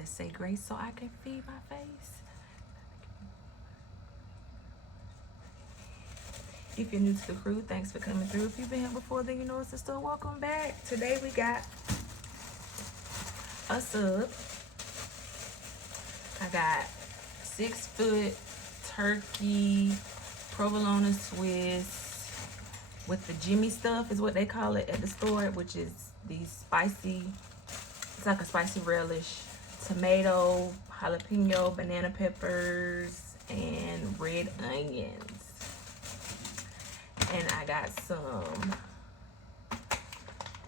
Let's say grace so I can feed my face. If you're new to the crew, thanks for coming through. If you've been here before, then you know it's the store. Welcome back. Today we got a sub. I got 6-foot turkey provolone Swiss with the Jimmy stuff is what they call it at the store, which is these spicy, it's like a spicy relish, tomato, jalapeno, banana peppers, and red onions. And I got some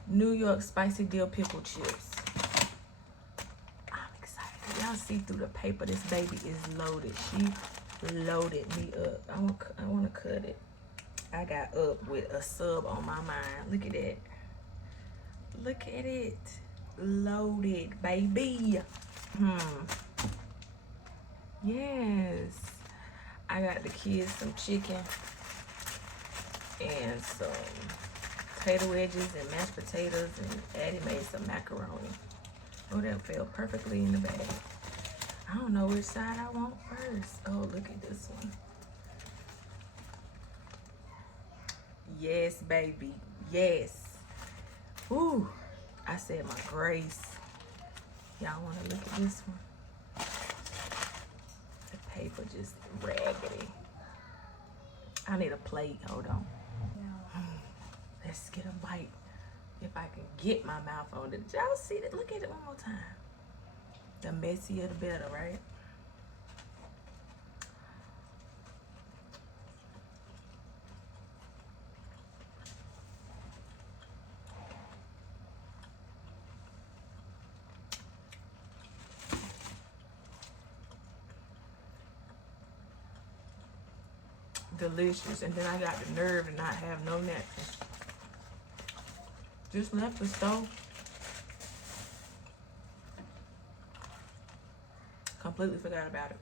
New York spicy dill pickle chips. I'm excited. Y'all see through the paper, this baby is loaded. She loaded me up. I want to cut it. I got up with a sub on my mind. Look at that. Look at it. Loaded, baby. Yes. I got the kids some chicken and some potato wedges and mashed potatoes, and Addie made some macaroni. Oh, that fell perfectly in the bag. I don't know which side I want first. Oh, look at this one. Yes, baby. Yes. Ooh, I said my grace. Y'all want to look at this one? The paper just raggedy. I need a plate. Hold on. Let's get a bite. If I can get my mouth on it. Did y'all see that? Look at it one more time. The messier the better, right? Delicious. And then I got the nerve to not have no napkins. Just left the stove. Completely forgot about it.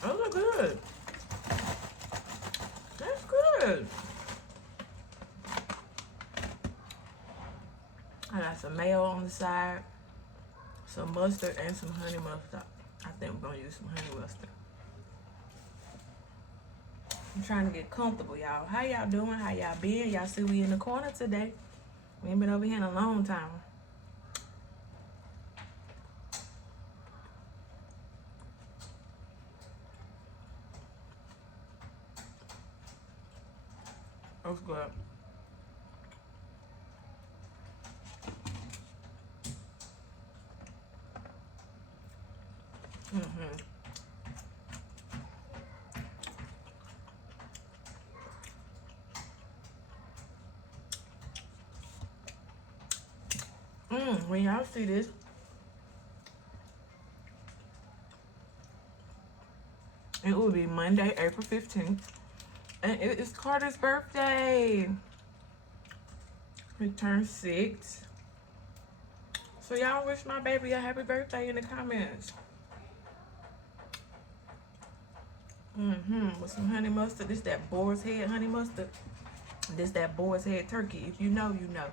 Those are good. That's good. I got some mayo on the side, some mustard, and some honey mustard. I think we're gonna use some honey mustard. I'm trying to get comfortable, y'all. How y'all doing? How y'all been? Y'all see we in the corner today. We ain't been over here in a long time. That's good. When y'all see this, it will be Monday, April 15th. And it is Carter's birthday. He turned 6. So y'all wish my baby a happy birthday in the comments. With some honey mustard. This that boar's head honey mustard. This that boar's head turkey. If you know, you know.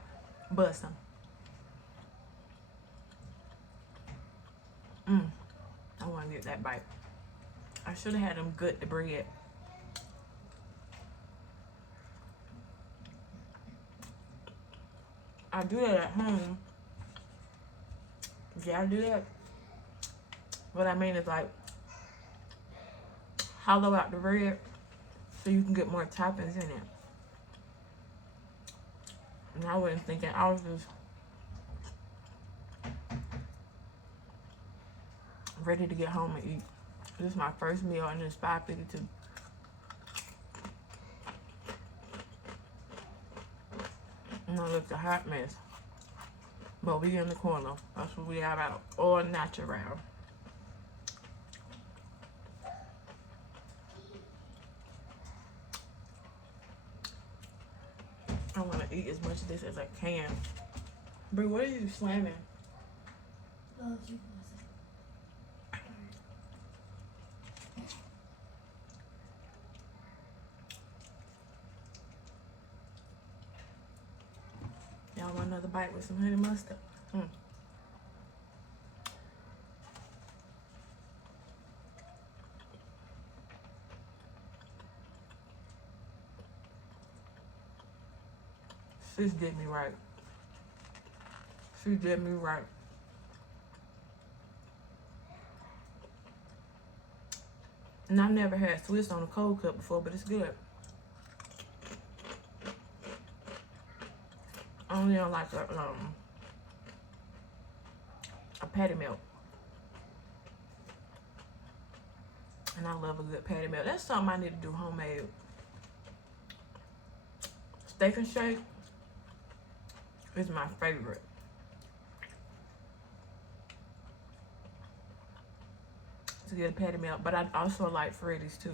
Bust them. I want to get that bite. I should have had them gut the bread. I do that at home. Yeah, I do that. What I mean is like hollow out the bread so you can get more toppings in it. And I wasn't thinking, I was just ready to get home and eat. This is my first meal and it's 5:52. And I look a hot mess. But we in the corner. That's what we have out. All natural. I want to eat as much of this as I can. Brie, what are you slamming? Y'all want another bite with some honey mustard? Sis did me right. She did me right. And I've never had Swiss on a cold cut before, but it's good. I only don't like a patty melt. And I love a good patty melt. That's something I need to do homemade. Steak and shake is my favorite. To get a patty melt, but I also like Freddy's too.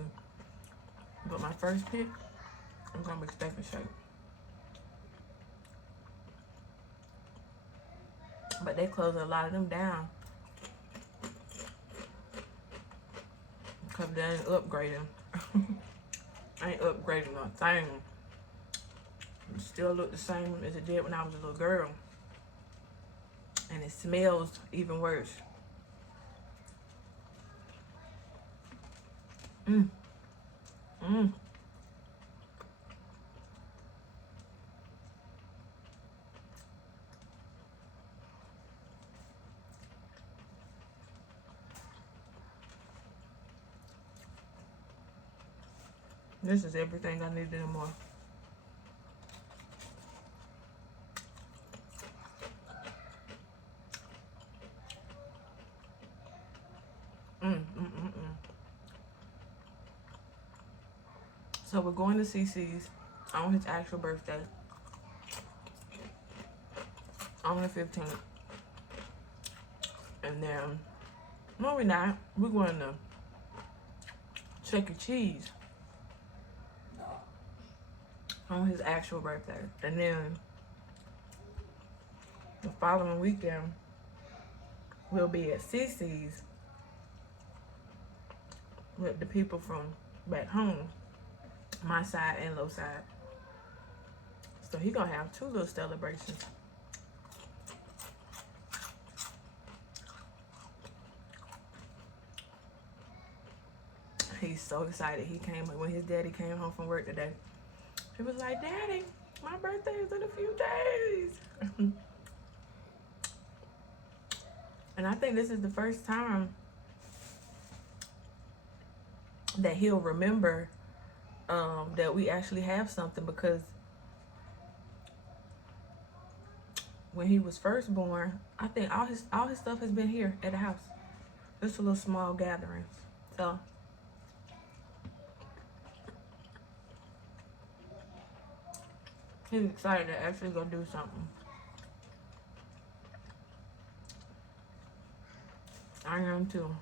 But my first pick, I'm gonna make steak and shake. But they close a lot of them down because they ain't upgrading. I ain't upgrading no thing. It still look the same as it did when I was a little girl. And it smells even worse. This is everything I need and more. So we're going to CC's on his actual birthday on the 15th. And then, no we're not, we're going to Chuck E. Cheese on his actual birthday. And then the following weekend, we'll be at CC's with the people from back home, my side and low side. So he gonna have two little celebrations. He's so excited. He came when his daddy came home from work today. He was like, "Daddy, my birthday is in a few days." And I think this is the first time that he'll remember that we actually have something, because when he was first born, I think all his stuff has been here at the house. Just a little small gatherings. So he's excited to actually go do something. I am too.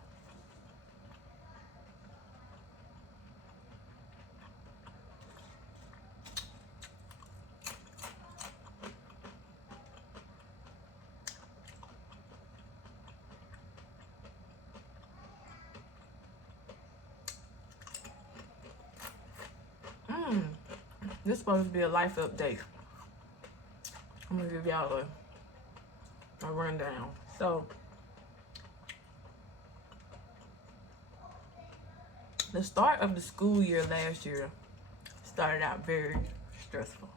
This is supposed to be a life update. I'm gonna give y'all a rundown. So the start of the school year last year started out very stressful.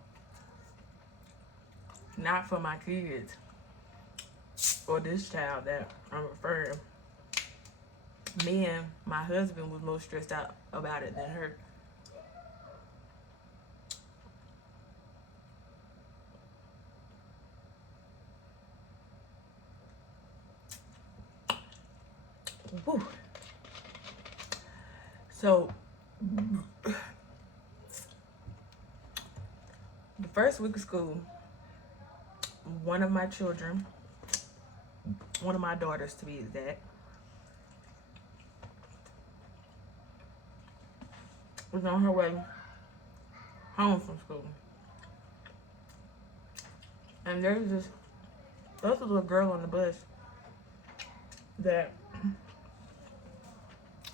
Not for my kids or this child that I'm referring. Me and my husband was more stressed out about it than her. Whew. So the first week of school, one of my children, one of my daughters to be exact, was on her way home from school. And there was a little girl on the bus that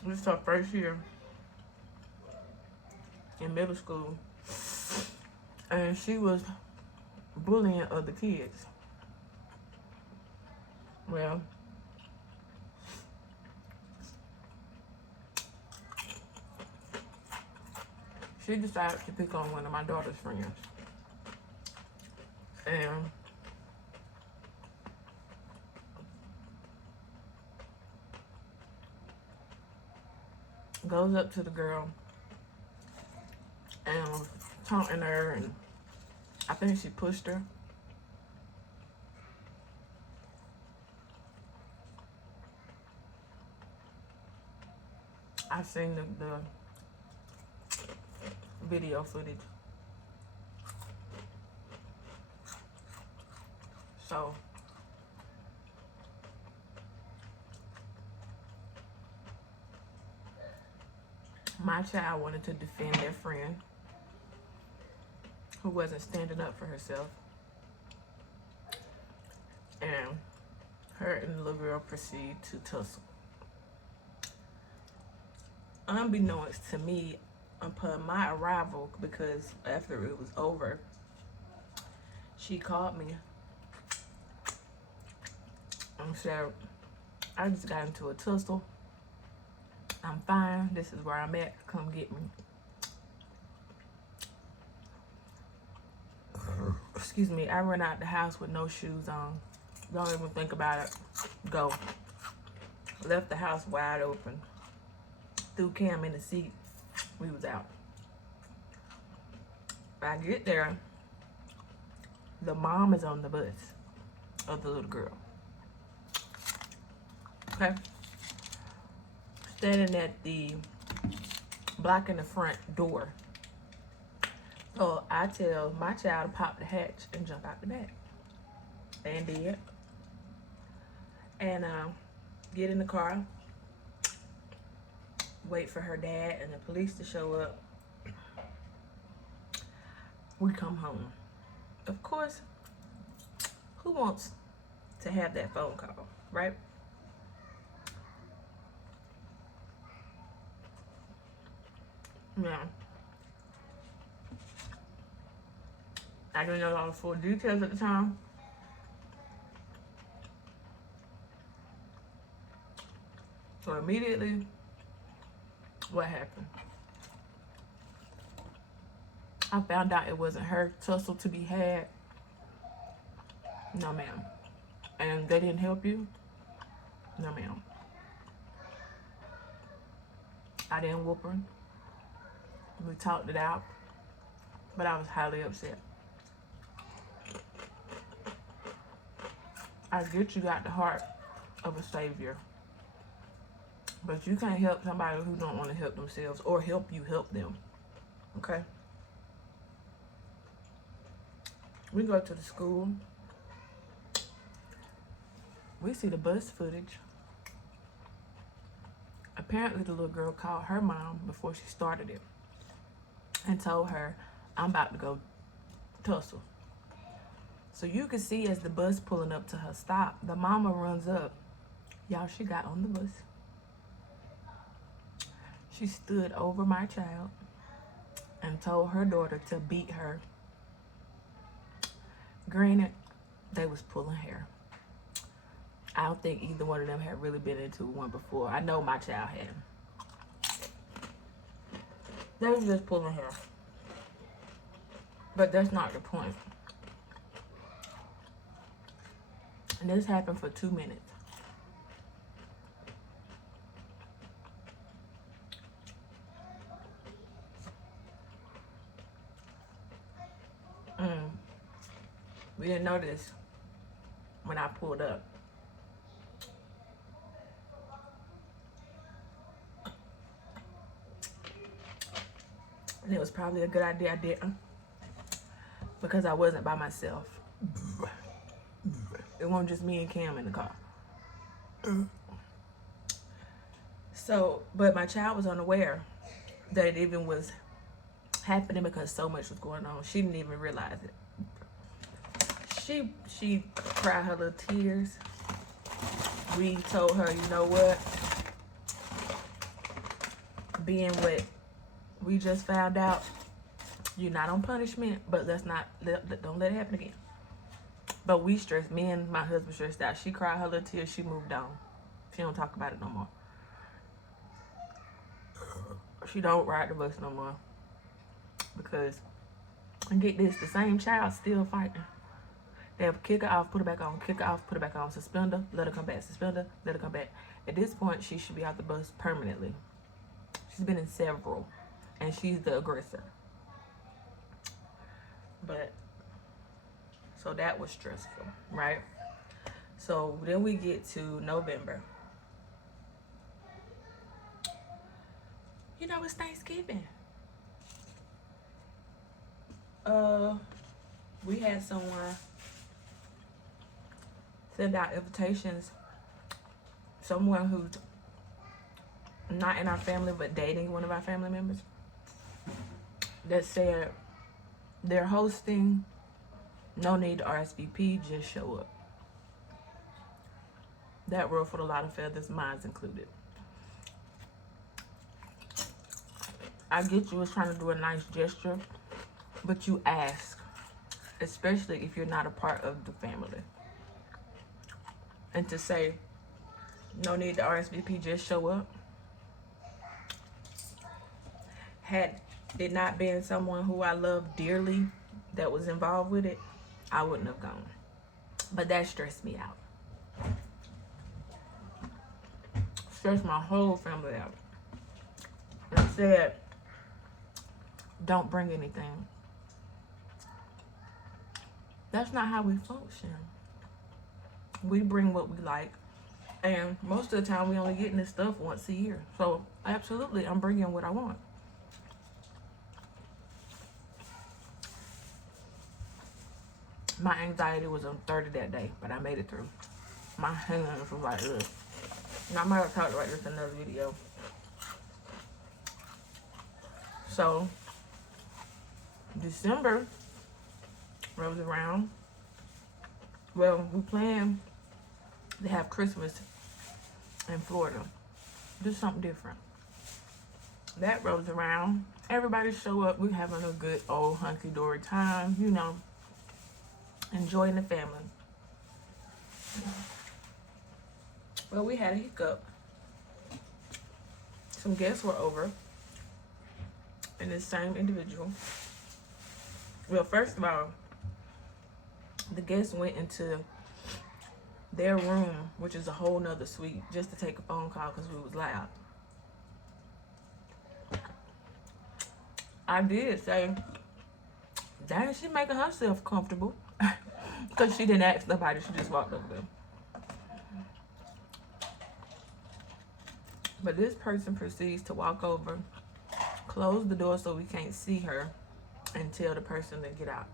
this is her first year in middle school, and she was bullying other kids. Well, she decided to pick on one of my daughter's friends, and goes up to the girl and was taunting her, and I think she pushed her. I seen the video footage. So my child wanted to defend their friend who wasn't standing up for herself, and her and the little girl proceed to tussle. Unbeknownst to me, upon my arrival, because after it was over, she called me and said, I just got into a tussle. I'm fine. This is where I'm at. Come get me. Excuse me. I ran out the house with no shoes on. Don't even think about it. Go. Left the house wide open. Threw Cam in the seat. We was out. I get there. The mom is on the bus of the little girl. Okay. Standing at the blocking the front door. So I tell my child to pop the hatch and jump out the back. And did. And get in the car. Wait for her dad and the police to show up. We come home. Of course, who wants to have that phone call, right? Now, I didn't know all the full details at the time. So immediately, what happened? I found out it wasn't her tussle to be had. No, ma'am. And they didn't help you? No, ma'am. I didn't whoop her. We talked it out, but I was highly upset. I get you got the heart of a savior, but you can't help somebody who don't want to help themselves or help you help them. Okay? We go to the school. We see the bus footage. Apparently the little girl called her mom before she started it and told her, I'm about to go tussle. So you can see as the bus pulling up to her stop, the mama runs up. Y'all, she got on the bus. She stood over my child and told her daughter to beat her. Granted, they was pulling hair. I don't think either one of them had really been into one before. I know my child had. They was just pulling hair. But that's not the point. And this happened for 2 minutes. We didn't notice when I pulled up. And it was probably a good idea I didn't, because I wasn't by myself. It wasn't just me and Cam in the car. So, but my child was unaware that it even was happening because so much was going on. She didn't even realize it. She cried her little tears. we told her, you know what? Being what we just found out, you're not on punishment, but don't let it happen again. But we stressed, me and my husband stressed out. She cried her little tears, she moved on. She don't talk about it no more. She don't ride the bus no more. Because, and get this, the same child still fighting. They'll kick her off, put her back on, kick her off, put her back on, suspend her, let her come back, suspend her, let her come back. At this point, she should be out the bus permanently. She's been in several, and she's the aggressor. But, so that was stressful, right? So then we get to November. You know, it's Thanksgiving. We had someone send out invitations, someone who's not in our family but dating one of our family members, that said they're hosting, no need to RSVP, just show up. That ruffled a lot of feathers, mine's included. I get you was trying to do a nice gesture, but you ask, especially if you're not a part of the family. And to say, no need to RSVP, just show up. Had it not been someone who I love dearly that was involved with it, I wouldn't have gone. But that stressed me out. Stressed my whole family out. And said, don't bring anything. That's not how we function. We bring what we like. And most of the time, we only getting this stuff once a year. So, absolutely, I'm bringing what I want. My anxiety was on 30 that day, but I made it through. My hands was like, ugh. And I might have talked about this in another video. So, December rolls around. Well, we plan to have Christmas in Florida. Do something different. That rolls around. Everybody show up. We're having a good old hunky-dory time, you know, enjoying the family. Well, we had a hiccup. Some guests were over, and the same individual. Well, first of all, the guests went into their room, which is a whole nother suite, just to take a phone call because we was loud. I did say, dang, she making herself comfortable. Because she didn't ask nobody, she just walked over there. But this person proceeds to walk over, close the door so we can't see her, and tell the person to get out.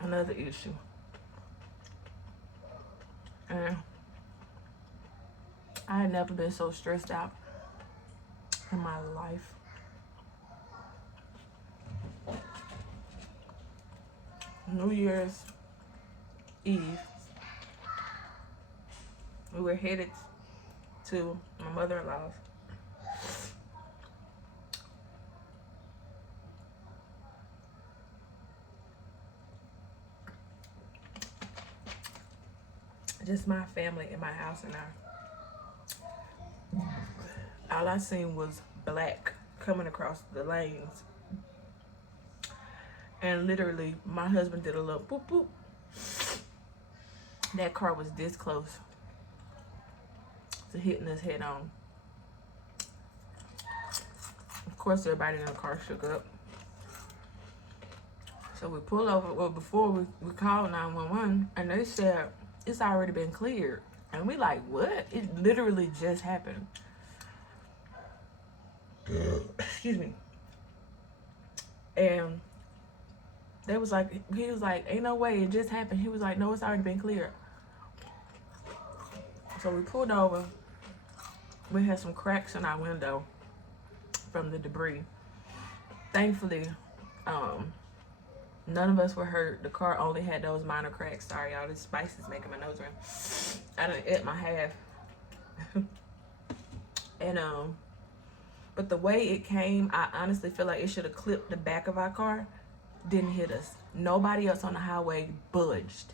Another issue. And I had never been so stressed out in my life. New Year's Eve, we were headed to my mother-in-law's. Just my family in my house, and all I seen was black coming across the lanes. And literally, my husband did a little boop boop. That car was this close to hitting us head on. Of course, everybody in the car shook up. So we pull over. Well, before we called 911, and they said it's already been cleared. And we like, what? It literally just happened. Excuse me. And he was like, ain't no way, it just happened. He was like, no, it's already been cleared. So we pulled over. We had some cracks in our window. from the debris. Thankfully, none of us were hurt. The car only had those minor cracks. Sorry, y'all. This spice is making my nose run. I done ate my half. And but the way it came, I honestly feel like it should have clipped the back of our car. Didn't hit us. Nobody else on the highway budged.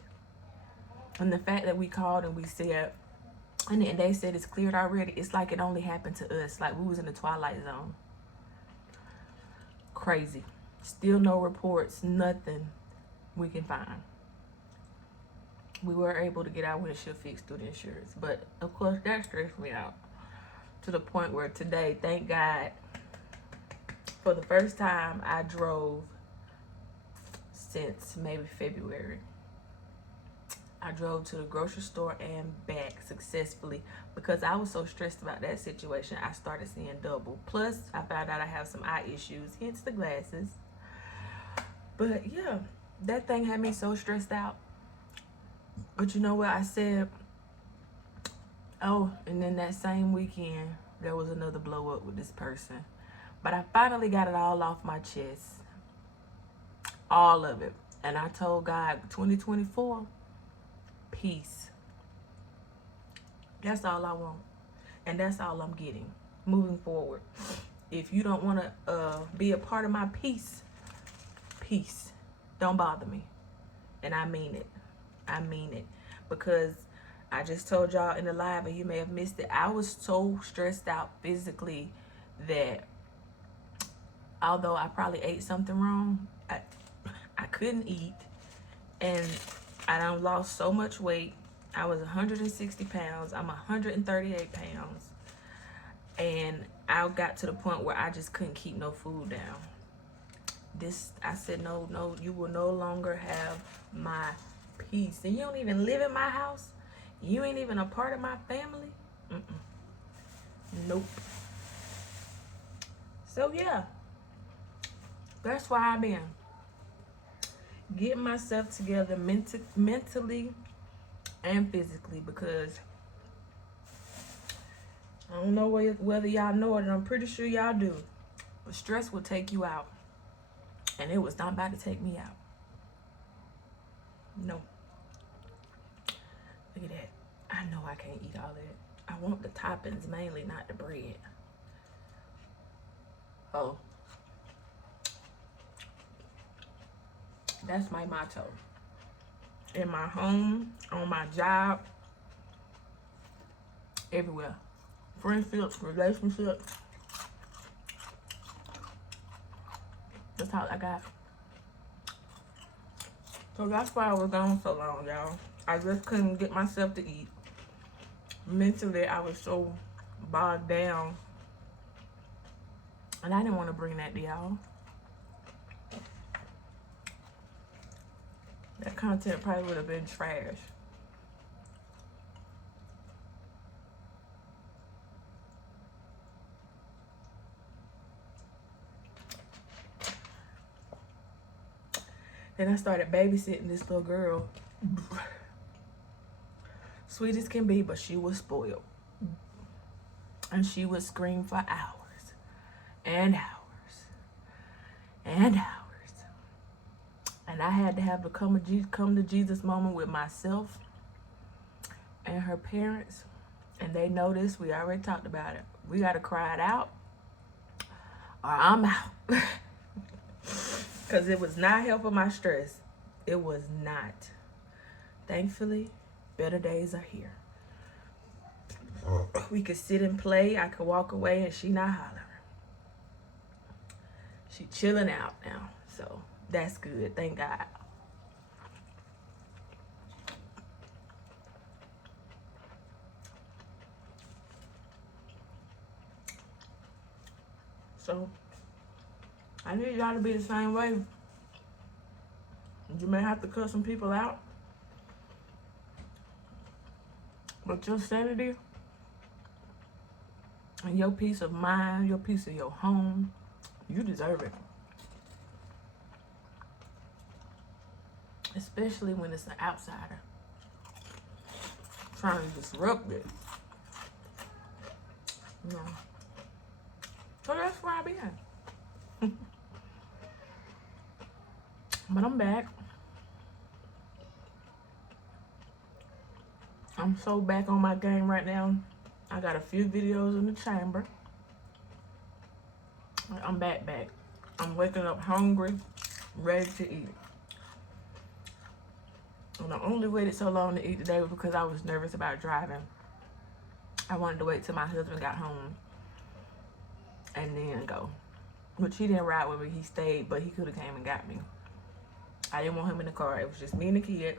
And the fact that we called and we said, and they said it's cleared already, it's like it only happened to us. Like we was in the twilight zone. Crazy. Still no reports, nothing we can find. We were able to get our windshield fixed through the insurance. But of course that stressed me out. To the point where today, thank God, for the first time I drove since maybe February. I drove to the grocery store and back successfully because I was so stressed about that situation. I started seeing double. Plus, I found out I have some eye issues, hence the glasses. But yeah, that thing had me so stressed out. But you know what I said? Oh, and then that same weekend, there was another blow up with this person. But I finally got it all off my chest. All of it. And I told God, 2024, peace. That's all I want. And that's all I'm getting moving forward. If you don't want to be a part of my peace, peace. Don't bother me. And I mean it. I mean it. Because I just told y'all in the live, and you may have missed it, I was so stressed out physically that although I probably ate something wrong, I couldn't eat. And I done lost so much weight. I was 160 pounds. I'm 138 pounds. And I got to the point where I just couldn't keep no food down. I said, no, you will no longer have my peace. And you don't even live in my house? You ain't even a part of my family? Nope. So yeah, that's why I've been getting myself together mentally and physically, because I don't know whether y'all know it, and I'm pretty sure y'all do, but stress will take you out, and it was not about to take me out. No. Look at that. I know I can't eat all that. I want the toppings mainly, not the bread. Oh. That's my motto. In my home, on my job, everywhere. Friendships, relationships. That's all I got. So that's why I was gone so long, y'all. I just couldn't get myself to eat. Mentally, I was so bogged down. And I didn't want to bring that to y'all. That content probably would have been trash. Then I started babysitting this little girl. Sweet as can be, but she was spoiled. And she would scream for hours and hours and hours. And I had to have a come to Jesus moment with myself and her parents. And they know this. We already talked about it. We got to cry it out or I'm out. Because it was not helping my stress. It was not. Thankfully, better days are here. We could sit and play. I could walk away and she not hollering. She chilling out now. So that's good. Thank God. So I need y'all to be the same way. You may have to cut some people out, but your sanity and your peace of mind, your peace of your home, you deserve it. Especially when it's an outsider trying to disrupt it. You know, So that's where I be at. But I'm back. I'm so back on my game right now. I got a few videos in the chamber. I'm back. I'm waking up hungry, ready to eat. And I only waited so long to eat today was because I was nervous about driving. I wanted to wait till my husband got home and then go. Which he didn't ride with me, he stayed, but he could have came and got me. I didn't want him in the car. It was just me and the kid.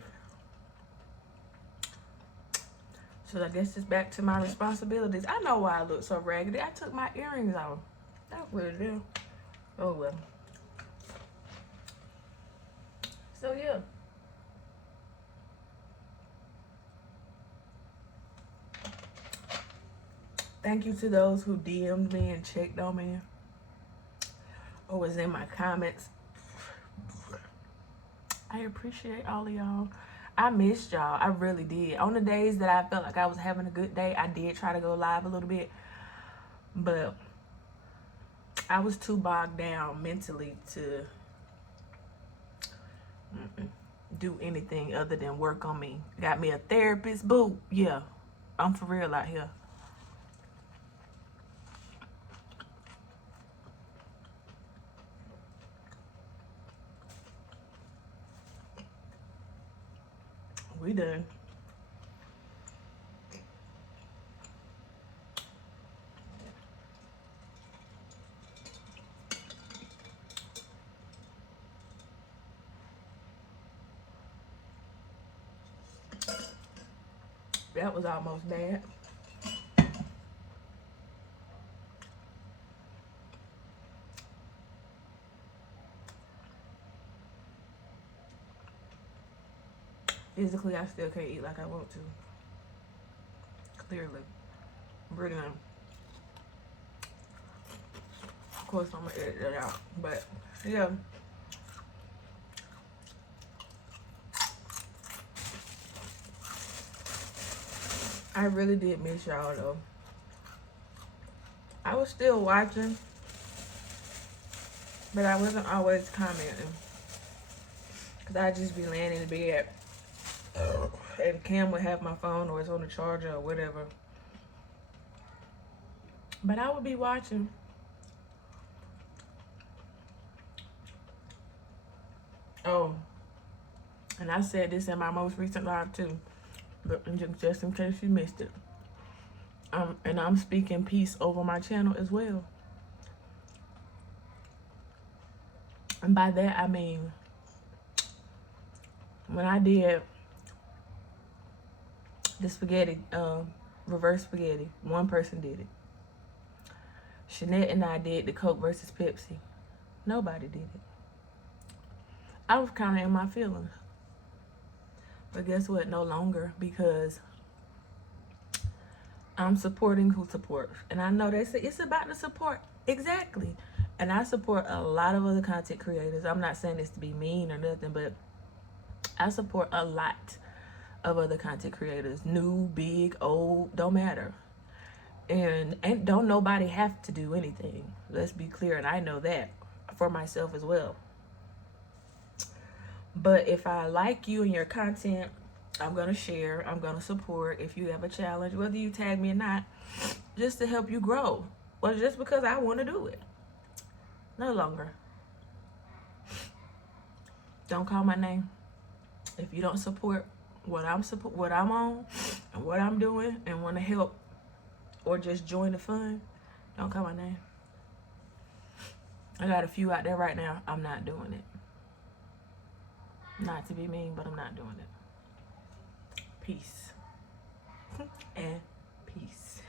So I guess it's back to my responsibilities. I know why I look so raggedy. I took my earrings off. That's what it is. Oh well. So yeah. Thank you to those who DM'd me and checked on me or was in my comments. I appreciate all of y'all. I missed y'all. I really did. On the days that I felt like I was having a good day, I did try to go live a little bit. But I was too bogged down mentally to do anything other than work on me. Got me a therapist, boo. Yeah, I'm for real out here. We done. That was almost bad. Physically, I still can't eat like I want to. Clearly. Really. Of course, I'm gonna edit that out. But, yeah. I really did miss y'all, though. I was still watching, but I wasn't always commenting. Because I'd just be laying in the bed. And Cam would have my phone or it's on the charger or whatever. But I would be watching. Oh, and I said this in my most recent live too, but just in case you missed it. And I'm speaking peace over my channel as well. And by that I mean, when I did the spaghetti, reverse spaghetti, one person did it. Shanette and I did the Coke versus Pepsi. Nobody did it. I was kind of in my feelings. But guess what? No longer, because I'm supporting who supports. And I know they say it's about the support. Exactly. And I support a lot of other content creators. I'm not saying this to be mean or nothing, but I support a lot of other content creators. New, big, old, don't matter. And don't nobody have to do anything. Let's be clear. And I know that for myself as well. But if I like you and your content, I'm going to share. I'm going to support if you have a challenge, whether you tag me or not, just to help you grow. Or just because I want to do it. No longer. Don't call my name. If you don't support what I'm on and what I'm doing and want to help or just join the fun, don't call my name. I got a few out there right now. I'm not doing it. Not to be mean, but I'm not doing it. Peace. And peace.